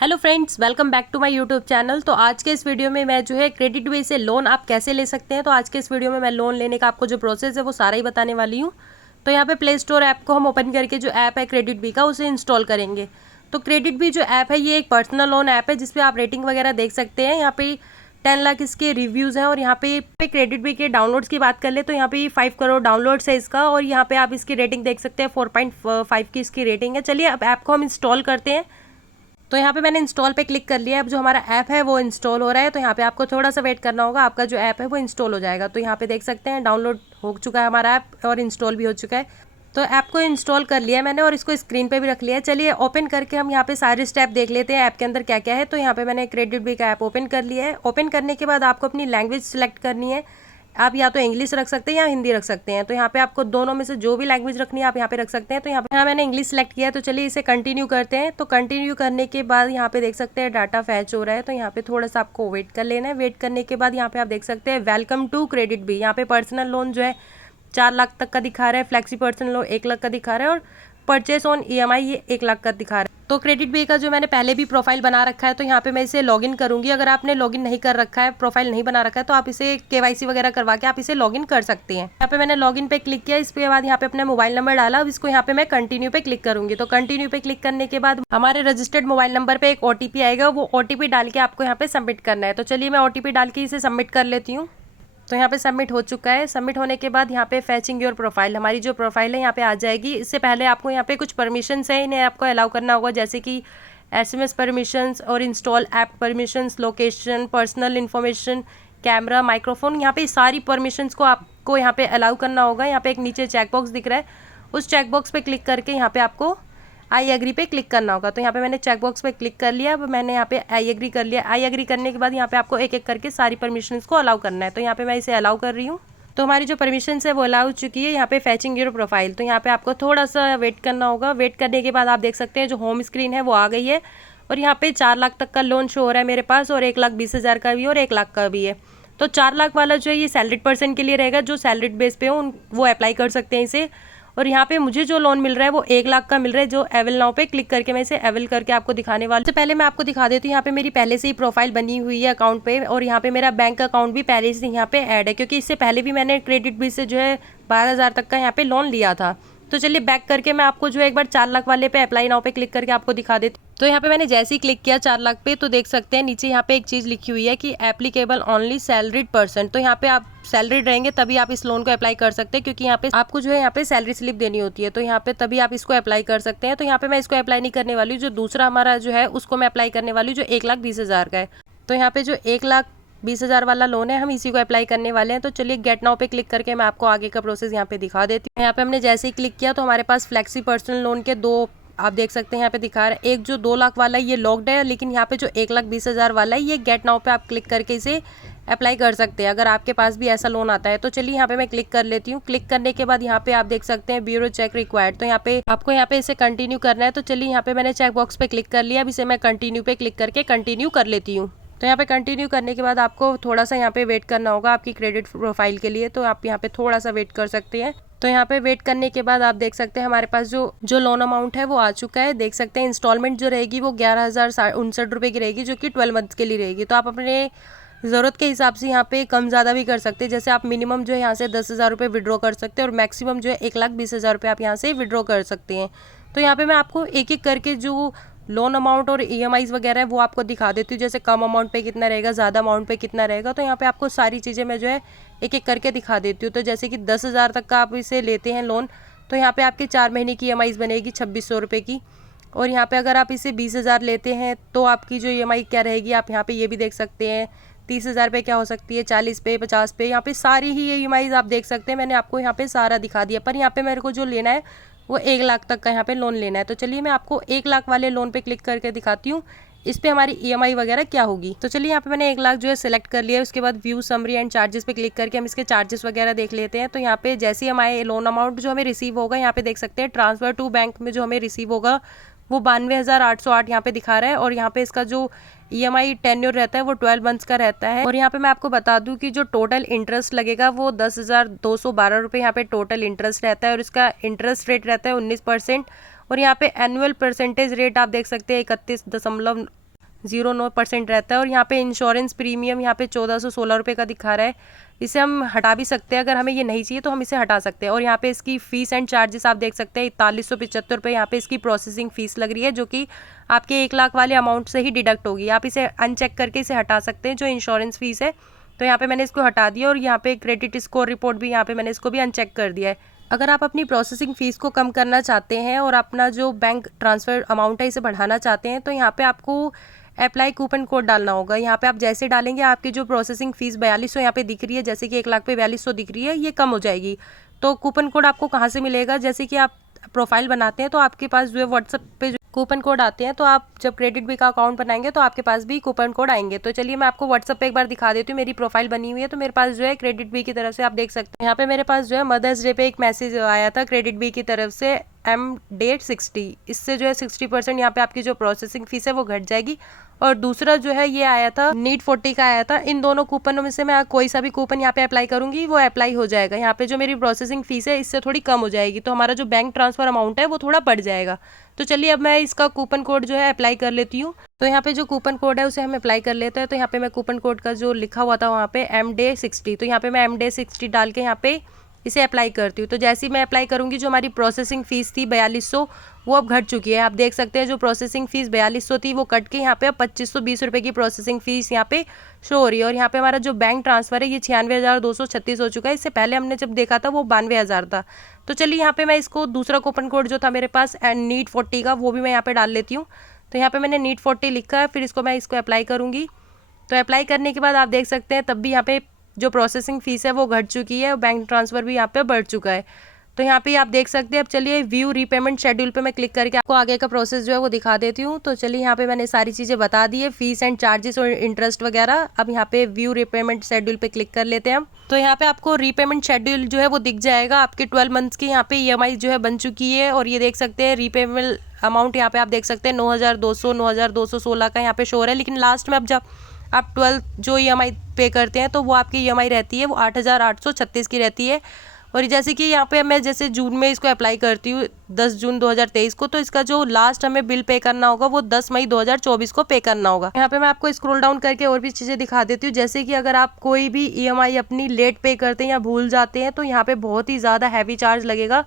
Hello friends, welcome back to my YouTube channel. तो आज के इस वीडियो में मैं जो है क्रेडिट बी से लोन आप कैसे ले सकते हैं, तो आज के इस वीडियो में मैं लोन लेने का आपको जो प्रोसेस है वो सारा ही बताने वाली हूँ। तो यहाँ पे प्ले स्टोर ऐप को हम ओपन करके जो ऐप है क्रेडिट बी का उसे इंस्टॉल करेंगे। तो क्रेडिट बी जो ऐप है ये एक पर्सनल लोन ऐप है जिसपे आप रेटिंग वगैरह देख सकते हैं। यहाँ पे 10 लाख इसके रिव्यूज़ हैं और यहाँ पे क्रेडिट बी के डाउनलोड्स की बात कर ले तो यहाँ पे 5 करोड़ डाउनलोड्स है इसका, और यहाँ पे आप इसकी रेटिंग देख सकते हैं 4.5 की इसकी रेटिंग है। चलिए अब ऐप को हम इंस्टॉल करते हैं। तो यहाँ पे मैंने इंस्टॉल पे क्लिक कर लिया। अब जो हमारा ऐप है वो इंस्टॉल हो रहा है, तो यहाँ पे आपको थोड़ा सा वेट करना होगा, आपका जो ऐप है वो इंस्टॉल हो जाएगा। तो यहाँ पे देख सकते हैं डाउनलोड हो चुका है हमारा ऐप और इंस्टॉल भी हो चुका है। तो ऐप को इंस्टॉल कर लिया मैंने और इसको स्क्रीन पे भी रख लिया है। चलिए ओपन करके हम यहाँ पे सारे स्टेप देख लेते हैं ऐप के अंदर क्या क्या है। तो यहाँ पे मैंने क्रेडिट बी का ऐप ओपन कर लिया है। ओपन करने के बाद आपको अपनी लैंग्वेज सेलेक्ट करनी है। आप या तो इंग्लिश रख सकते हैं या हिंदी रख सकते हैं। तो यहाँ पे आपको दोनों में से जो भी लैंग्वेज रखनी है आप यहाँ पे रख सकते हैं। तो यहाँ मैंने इंग्लिश सेलेक्ट किया है। तो चलिए इसे कंटिन्यू करते हैं। तो कंटिन्यू करने के बाद यहाँ पे देख सकते हैं डाटा फैच हो रहा है। तो यहाँ पे थोड़ा सा आपको वेट कर लेना है। वेट करने के बाद यहाँ पे आप देख सकते हैं वेलकम टू क्रेडिट बी। यहाँ पे पर्सनल लोन जो है 4 लाख तक का दिखा रहा है, फ्लेक्सी पर्सनल लोन 1 लाख का दिखा रहा है और परचेस ऑन EMI ये 1 लाख का दिखा रहा है। तो क्रेडिट बी का जो मैंने पहले भी प्रोफाइल बना रखा है, तो यहाँ पे मैं इसे लॉगिन करूंगी। अगर आपने लॉगिन नहीं कर रखा है, प्रोफाइल नहीं बना रखा है, तो आप इसे KYC वगैरह करवा के आप इसे लॉगिन कर सकते हैं। यहाँ पे मैंने लॉगिन पे क्लिक किया। इसके बाद यहाँ पे अपना मोबाइल नंबर डाला। अब इसको यहाँ पे मैं कंटिन्यू पे क्लिक करूंगी। तो कंटिन्यू पे क्लिक करने के बाद हमारे रजिस्टर्ड मोबाइल नंबर पे एक OTP आएगा, वो OTP डाल के आपको यहाँ पे सबमिट करना है। तो चलिए मैं OTP डाल के इसे सबमिट कर लेती हूँ। तो यहाँ पे सबमिट हो चुका है। सबमिट होने के बाद यहाँ पे फैचिंग योर प्रोफाइल, हमारी जो प्रोफाइल है यहाँ पे आ जाएगी। इससे पहले आपको यहाँ पे कुछ परमिशंस है, इन्हें आपको अलाउ करना होगा, जैसे कि SMS परमिशंस और install app permissions, location, personal information, camera, microphone. यहाँ पे सारी परमिशंस को आपको यहाँ पे अलाउ करना होगा। यहाँ पे एक नीचे चेकबॉक्स दिख रहा है, उस चेकबॉक्स पे क्लिक करके यहाँ पे आपको आई एग्री पे क्लिक करना होगा। तो यहाँ पे मैंने चेकबॉक्स पे क्लिक कर लिया। अब मैंने यहाँ पे आई एग्री कर लिया। आई एग्री करने के बाद यहाँ पे आपको एक एक करके सारी परमिशंस को अलाउ करना है। तो यहाँ पे मैं इसे अलाउ कर रही हूँ। तो हमारी जो परमिशंस है वो अलाउ हो चुकी है। यहाँ पे फैचिंग योर प्रोफाइल, तो यहाँ पे आपको थोड़ा सा वेट करना होगा। वेट करने के बाद आप देख सकते हैं जो होम स्क्रीन है वो आ गई है और यहाँ पे 4 लाख तक का लोन शो हो रहा है मेरे पास, और 1,20,000 का भी और 1 लाख का भी है। तो 4 लाख वाला जो है ये सैलरीड पर्सन के लिए रहेगा, जो सैलरीड बेस पे हो वो अप्लाई कर सकते हैं इसे। और यहाँ पे मुझे जो लोन मिल रहा है वो 1 लाख का मिल रहा है, जो अवेल नाउ पे क्लिक करके मैं इसे अवेल करके आपको दिखाने वाली। तो पहले मैं आपको दिखा देती हूँ। यहाँ पे मेरी पहले से ही प्रोफाइल बनी हुई है अकाउंट पे, और यहाँ पे मेरा बैंक अकाउंट भी पहले से यहाँ पे ऐड है, क्योंकि इससे पहले भी मैंने क्रेडिट बी से जो है 12,000 तक का यहाँ पे लोन लिया था। तो चलिए बैक करके मैं आपको जो है एक बार 4 लाख वाले पे अप्लाई नाउ पे क्लिक करके आपको दिखा देती। तो यहाँ पे मैंने जैसे ही क्लिक किया 4 लाख पे, तो देख सकते हैं नीचे यहाँ पे एक चीज़ लिखी हुई है कि एप्लीकेबल ओनली सैलरीड पर्सन। तो यहाँ पे आप सैलरीड रहेंगे तभी आप इस लोन को अप्लाई कर सकते हैं, क्योंकि यहाँ पे आपको जो है यहाँ पे सैलरी स्लिप देनी होती है। तो यहाँ पे तभी आप इसको अप्लाई कर सकते हैं। तो यहाँ पे मैं इसको अप्लाई नहीं करने वाली हूँ, जो दूसरा हमारा जो है उसको मैं अप्लाई करने वाली हूँ, जो 1,20,000 का है। तो यहाँ पे जो 1,20,000 वाला लोन है हम इसी को अप्लाई करने वाले हैं। तो चलिए गेट नाउ पे क्लिक करके मैं आपको आगे का प्रोसेस यहाँ पे दिखा देती हूँ। यहाँ पे हमने जैसे ही क्लिक किया तो हमारे पास फ्लेक्सी पर्सनल लोन के 2 आप देख सकते हैं यहाँ पे दिखा रहा है। एक जो 2 लाख वाला है ये लॉक्ड है, लेकिन यहाँ पे जो 1,20,000 वाला है ये गेट नाउ पे आप क्लिक करके इसे अप्लाई कर सकते हैं, अगर आपके पास भी ऐसा लोन आता है। तो चलिए यहाँ पे मैं क्लिक कर लेती हूँ। क्लिक करने के बाद यहाँ पे आप देख सकते हैं ब्यूरो चेक रिक्वायर्ड, तो यहाँ पे आपको यहाँ पे इसे कंटिन्यू करना है। तो चलिए यहाँ पे मैंने चेक बॉक्स पे क्लिक कर लिया। अब इसे मैं कंटिन्यू पे क्लिक करके कंटिन्यू कर लेती हूँ। तो यहाँ पे कंटिन्यू करने के बाद आपको थोड़ा सा यहाँ पे वेट करना होगा आपकी क्रेडिट प्रोफाइल के लिए, तो आप यहाँ पे थोड़ा सा वेट कर सकते हैं। तो यहाँ पे वेट करने के बाद आप देख सकते हैं हमारे पास जो लोन अमाउंट है वो आ चुका है। देख सकते हैं इंस्टॉलमेंट जो रहेगी वो 11,059 रुपये की रहेगी, जो कि 12 मंथ के लिए रहेगी। तो आप अपने ज़रूरत के हिसाब से यहाँ पे कम ज़्यादा भी कर सकते हैं। जैसे आप मिनिमम जो है यहाँ से 10,000 रुपये विड्रॉ कर सकते हैं और मैक्सिमम जो है 1,20,000 रुपये आप यहाँ से विड्रॉ कर सकते हैं। तो यहाँ पे मैं आपको एक एक करके जो लोन अमाउंट और EMIs वगैरह है वो आपको दिखा देती हूँ, जैसे कम अमाउंट पे कितना रहेगा, ज़्यादा अमाउंट पे कितना रहेगा। तो यहाँ पे आपको सारी चीज़ें मैं जो है एक एक करके दिखा देती हूँ। तो जैसे कि 10,000 तक का आप इसे लेते हैं लोन, तो यहाँ पे आपके 4 महीने की EMIs बनेगी 2,600 रुपये की। और यहाँ पे अगर आप इसे 20,000 लेते हैं तो आपकी जो EMI क्या रहेगी आप यहाँ पे ये भी देख सकते हैं। 30,000 पे क्या हो सकती है, 40 पे, 50 पे, यहाँ पे सारी ही EMIs आप देख सकते हैं। मैंने आपको यहाँ पे सारा दिखा दिया, पर यहाँ पे मेरे को जो लेना है वो 1 लाख तक का यहाँ पे लोन लेना है। तो चलिए मैं आपको 1 लाख वाले लोन पे क्लिक करके दिखाती हूँ इस पे हमारी EMI वगैरह क्या होगी। तो चलिए यहाँ पे मैंने 1 लाख जो है सिलेक्ट कर लिया है। उसके बाद व्यू समरी एंड चार्जेस पे क्लिक करके हम इसके चार्जेस वगैरह देख लेते हैं। तो यहाँ पे जैसे ही हमारे लोन अमाउंट जो हमें रिसीव होगा, यहाँ पे देख सकते हैं ट्रांसफर टू बैंक में जो हमें रिसीव होगा वो 92,808 यहाँ पे दिखा रहा है। और यहाँ पे इसका जो EMI टेन्योर रहता है वो 12 मंथ्स का रहता है। और यहाँ पे मैं आपको बता दूं कि जो टोटल इंटरेस्ट लगेगा वो 10,212 रुपये यहाँ पे टोटल इंटरेस्ट रहता है, और इसका इंटरेस्ट रेट रहता है 19%। और यहाँ पे एनुअल परसेंटेज रेट आप देख सकते हैं 31 0.9% रहता है। और यहाँ पे इंश्योरेंस प्रीमियम यहाँ पे 1416 रुपये का दिखा रहा है। इसे हम हटा भी सकते हैं, अगर हमें ये नहीं चाहिए तो हम इसे हटा सकते हैं। और यहाँ पे इसकी फ़ीस एंड चार्जेस आप देख सकते हैं 4175 रुपये यहाँ पे इसकी प्रोसेसिंग फ़ीस लग रही है, जो कि आपके 1 लाख वाले अमाउंट से ही डिडक्ट होगी। आप इसे अनचेक करके इसे हटा सकते हैं, जो इंश्योरेंस फ़ीस है। तो यहाँ पे मैंने इसको हटा दिया। और यहाँ पे क्रेडिट स्कोर रिपोर्ट भी यहाँ पे मैंने इसको भी अनचेक कर दिया है। अगर आप अपनी प्रोसेसिंग फ़ीस को कम करना चाहते हैं और अपना जो बैंक ट्रांसफ़र अमाउंट है इसे बढ़ाना चाहते हैं, तो यहाँ पे आपको अप्लाई कूपन कोड डालना होगा। यहाँ पे आप जैसे डालेंगे आपकी जो प्रोसेसिंग फ़ीस 4200 यहाँ पे दिख रही है, जैसे कि 1 लाख पे 4200 दिख रही है, ये कम हो जाएगी। तो कूपन कोड आपको कहाँ से मिलेगा? जैसे कि आप प्रोफाइल बनाते हैं तो आपके पास जो है व्हाट्सएप पे कूपन कोड आते हैं, तो आप जब क्रेडिट बी का अकाउंट बनाएंगे तो आपके पास भी कूपन कोड आएंगे। तो चलिए मैं आपको व्हाट्सएप पे एक बार दिखा देती हूँ। मेरी प्रोफाइल बनी हुई है, तो मेरे पास जो है क्रेडिट बी की तरफ से आप देख सकते हैं। यहाँ पे मेरे पास जो है मदर्स डे पे एक मैसेज आया था क्रेडिट बी की तरफ से MDate60। इससे जो है 60% यहाँ पे आपकी जो प्रोसेसिंग फीस है वो घट जाएगी। और दूसरा जो है ये आया था NEET40 का आया था। इन दोनों कूपनों में से मैं कोई सा भी कूपन यहाँ पे अप्लाई करूंगी वो अप्लाई हो जाएगा। यहाँ पे जो मेरी प्रोसेसिंग फीस है इससे थोड़ी कम हो जाएगी, तो हमारा जो बैंक ट्रांसफ़र अमाउंट है वो थोड़ा बढ़ जाएगा। तो चलिए अब मैं इसका कूपन कोड जो है अप्लाई कर लेती हूँ। तो यहाँ पे जो कूपन कोड है उसे हम अप्लाई कर लेते हैं। तो यहाँ पे मैं कूपन कोड का जो लिखा हुआ था वहाँ पे MDate60, तो यहाँ पे मैं MDate60 डाल के यहाँ पे इसे अप्लाई करती हूँ। तो जैसे ही मैं अप्लाई करूँगी जो हमारी प्रोसेसिंग फ़ीस थी 4200 वो अब घट चुकी है। आप देख सकते हैं जो प्रोसेसिंग फ़ीस 4200 थी वो कट के यहाँ पे अब 2520 रुपये की प्रोसेसिंग फ़ीस यहाँ पे शो हो रही है। और यहाँ पे हमारा जो बैंक ट्रांसफ़र है ये 96,236 हो चुका है। इससे पहले हमने जब देखा था वो 92,000 था। तो चलिए यहाँ पे मैं इसको दूसरा कूपन कोड जो था मेरे पास NEET40 का वो भी मैं यहाँ पे डाल लेती हूँ। तो यहाँ पे मैंने NEET40 लिखा है, फिर इसको अप्लाई करूँगी। तो अप्लाई करने के बाद आप देख सकते हैं तब भी यहाँ पे जो प्रोसेसिंग फ़ीस है वो घट चुकी है और बैंक ट्रांसफ़र भी यहाँ पे बढ़ चुका है। तो यहाँ पे आप देख सकते हैं। अब चलिए व्यू रीपेमेंट शेड्यूल पे मैं क्लिक करके आपको आगे का प्रोसेस जो है वो दिखा देती हूँ। तो चलिए यहाँ पे मैंने सारी चीज़ें बता दी है, फ़ीस एंड चार्जेस और इंटरेस्ट वगैरह। अब यहाँ पे व्यू रीपेमेंट शेड्यूल पे क्लिक कर लेते हैं हम। तो यहाँ पे आपको रीपेमेंट शेड्यूल जो है वो दिख जाएगा। आपके 12 मंथ्स की यहाँ पे EMI जो है बन चुकी है। और ये देख सकते हैं रीपेमेंट अमाउंट यहाँ पे आप देख सकते हैं 9,216 का यहाँ पे शो हो रहा है। लेकिन लास्ट में अब जब आप 12 जो EMI पे करते हैं तो वो आपकी EMI रहती है वो 8,836 की रहती है। और जैसे कि यहाँ पे मैं जैसे जून में इसको अप्लाई करती हूँ 10 जून 2023 को, तो इसका जो लास्ट हमें बिल पे करना होगा वो 10 मई 2024 को पे करना होगा। यहाँ पे मैं आपको स्क्रॉल डाउन करके और भी चीज़ें दिखा देती हूँ। जैसे कि अगर आप कोई भी EMI अपनी लेट पे करते हैं या भूल जाते हैं तो यहाँ पे बहुत ही ज़्यादा हैवी चार्ज लगेगा।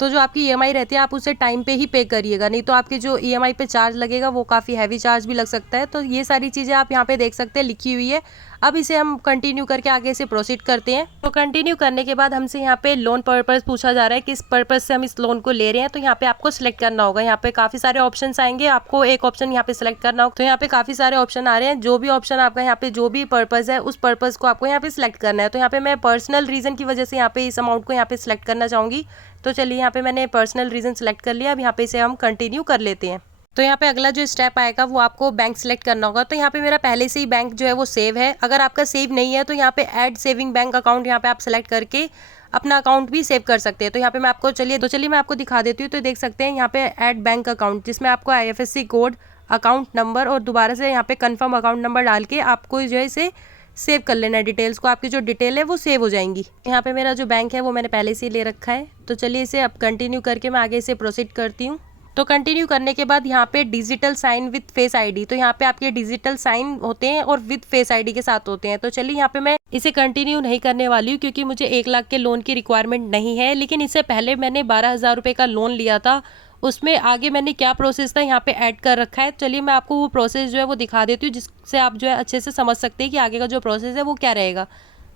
तो जो आपकी EMI रहती है आप उसे टाइम पे ही पे करिएगा, नहीं तो आपकी जो EMI पे चार्ज लगेगा वो काफ़ी हैवी चार्ज भी लग सकता है। तो ये सारी चीज़ें आप यहाँ पे देख सकते हैं लिखी हुई है। अब इसे हम कंटिन्यू करके आगे से प्रोसीड करते हैं। तो कंटिन्यू करने के बाद हमसे यहाँ पे लोन पर्पस पूछा जा रहा है, किस पर्पस से हम इस लोन को ले रहे हैं। तो यहाँ पे आपको सिलेक्ट करना होगा। यहाँ पे काफ़ी सारे ऑप्शन आएंगे, आपको एक ऑप्शन यहाँ पे सिलेक्ट करना होगा। तो यहाँ पे काफ़ी सारे ऑप्शन आ रहे हैं, जो भी ऑप्शन आपका यहाँ पे जो भी पर्पज़ है उस पर्पज़ को आपको यहाँ पे सिलेक्ट करना है। तो यहाँ पे मैं पर्सनल रीज़न की वजह से यहाँ पे इस अमाउंट को यहाँ पे सिलेक्ट करना चाहूँगी। तो चलिए यहाँ पे मैंने पर्सनल रीज़न सेलेक्ट कर लिया। अब यहाँ पे इसे हम कंटिन्यू कर लेते हैं। तो यहाँ पे अगला जो स्टेप आएगा वो आपको बैंक सेलेक्ट करना होगा। तो यहाँ पे मेरा पहले से ही बैंक जो है वो सेव है। अगर आपका सेव नहीं है तो यहाँ पे ऐड सेविंग बैंक अकाउंट यहाँ पे आप सेलेक्ट करके अपना अकाउंट भी सेव कर सकते हैं। तो यहाँ पे मैं आपको चलिए मैं आपको दिखा देती हूँ। तो देख सकते हैं यहाँ पे ऐड बैंक अकाउंट, जिसमें आपको IFSC कोड, अकाउंट नंबर और दोबारा से यहाँ पे कन्फर्म अकाउंट नंबर डाल के आपको जो है इसे सेव कर लेना है डिटेल्स को। आपकी जो डिटेल है वो सेव हो जाएंगी। यहाँ पे मेरा जो बैंक है वो मैंने पहले से ही ले रखा है। तो चलिए इसे अब कंटिन्यू करके मैं आगे से प्रोसीड करती हूँ। तो कंटिन्यू करने के बाद यहाँ पे digital sign with face ID, तो यहाँ पे आपके डिजिटल साइन होते हैं और विद फेस ID के साथ होते हैं। तो चलिए यहाँ पे मैं इसे कंटिन्यू नहीं करने वाली हूँ क्योंकि मुझे 1 लाख के लोन की रिक्वायरमेंट नहीं है। लेकिन इससे पहले मैंने 12,000 रुपये का लोन लिया था, उसमें आगे मैंने क्या प्रोसेस था यहाँ पे ऐड कर रखा है। चलिए मैं आपको वो प्रोसेस जो है वो दिखा देती हूँ, जिससे आप जो है अच्छे से समझ सकते हैं कि आगे का जो प्रोसेस है वो क्या रहेगा।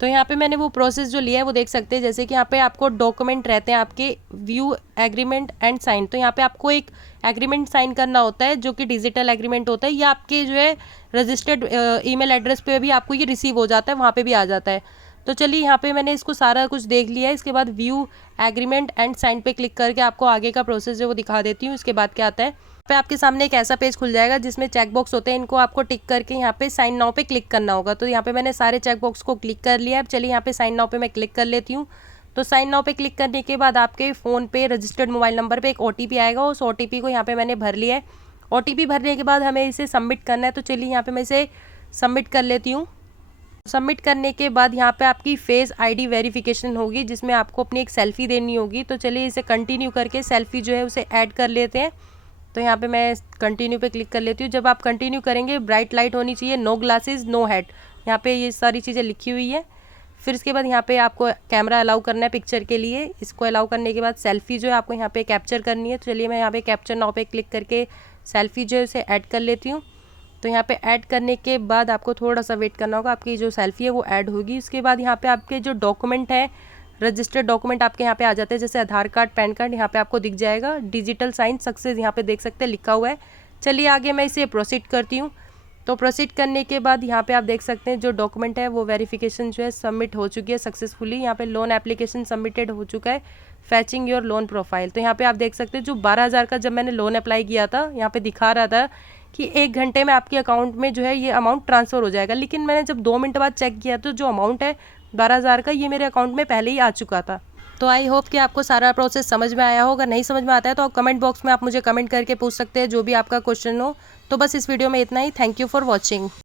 तो यहाँ पे मैंने वो प्रोसेस जो लिया है वो देख सकते हैं। जैसे कि यहाँ पे आपको डॉक्यूमेंट रहते हैं आपके व्यू एग्रीमेंट एंड साइन। तो यहाँ पे आपको एक एग्रीमेंट साइन करना होता है जो कि डिजिटल एग्रीमेंट होता है। या आपके जो है रजिस्टर्ड ईमेल एड्रेस पे भी आपको ये रिसीव हो जाता है, वहाँ पे भी आ जाता है। तो चलिए यहाँ पे मैंने इसको सारा कुछ देख लिया है। इसके बाद व्यू एग्रीमेंट एंड साइन पे क्लिक करके आपको आगे का प्रोसेस जो वो दिखा देती हूँ। इसके बाद क्या आता है पे आपके सामने एक ऐसा पेज खुल जाएगा जिसमें चेक बॉक्स होते हैं, इनको आपको टिक करके यहाँ पे साइन नाउ पे क्लिक करना होगा। तो यहाँ पे मैंने सारे चेक बॉक्स को क्लिक कर लिया है। अब चलिए यहाँ पे साइन नाउ पे मैं क्लिक कर लेती हूँ। तो साइन नाउ पे क्लिक करने के बाद आपके फ़ोन पे रजिस्टर्ड मोबाइल नंबर पे एक OTP आएगा। उस OTP को यहाँ पे मैंने भर लिया है। OTP भरने के बाद हमें इसे सबमिट करना है। तो चलिए यहाँ पे मैं इसे सबमिट कर लेती हूँ। सबमिट करने के बाद यहाँ पे आपकी फेस ID वेरिफिकेशन होगी, जिसमें आपको अपनी एक सेल्फ़ी देनी होगी। तो चलिए इसे कंटिन्यू करके सेल्फ़ी जो है उसे ऐड कर लेते हैं। तो यहाँ पे मैं कंटिन्यू पे क्लिक कर लेती हूँ। जब आप कंटिन्यू करेंगे ब्राइट लाइट होनी चाहिए, नो ग्लासेस नो हेड, यहाँ पे ये सारी चीज़ें लिखी हुई है। फिर इसके बाद यहाँ पे आपको कैमरा अलाउ करना है पिक्चर के लिए। इसको अलाउ करने के बाद सेल्फी जो है आपको यहाँ पे कैप्चर करनी है। तो चलिए मैं यहाँ पे कैप्चर नाउ पे क्लिक करके सेल्फी जो है उसे ऐड कर लेती हूँ। तो यहाँ पे ऐड करने के बाद आपको थोड़ा सा वेट करना होगा, आपकी जो सेल्फी है वो ऐड होगी। उसके बाद यहाँ पे आपके जो डॉक्यूमेंट है, रजिस्टर्ड डॉक्यूमेंट आपके यहाँ पे आ जाते हैं, जैसे आधार कार्ड, पैन कार्ड, यहाँ पे आपको दिख जाएगा। डिजिटल साइन सक्सेस यहाँ पे देख सकते हैं लिखा हुआ है। चलिए आगे मैं इसे प्रोसीड करती हूँ। तो प्रोसीड करने के बाद यहाँ पे आप देख सकते हैं जो डॉक्यूमेंट है वो वेरिफिकेशन जो है सबमिट हो चुकी है सक्सेसफुली। यहाँ पे लोन एप्लीकेशन सबमिटेड हो चुका है, फैचिंग योर लोन प्रोफाइल। तो यहाँ पे आप देख सकते हैं जो 12,000 का जब मैंने लोन अप्लाई किया था, यहाँ पे दिखा रहा था कि 1 घंटे में आपके अकाउंट में जो है ये अमाउंट ट्रांसफ़र हो जाएगा। लेकिन मैंने जब 2 मिनट बाद चेक किया तो जो अमाउंट है 12,000 का, ये मेरे अकाउंट में पहले ही आ चुका था। तो आई होप कि आपको सारा प्रोसेस समझ में आया हो। अगर नहीं समझ में आता है तो आप कमेंट बॉक्स में आप मुझे कमेंट करके पूछ सकते हैं, जो भी आपका क्वेश्चन हो। तो बस इस वीडियो में इतना ही। Thank you for watching.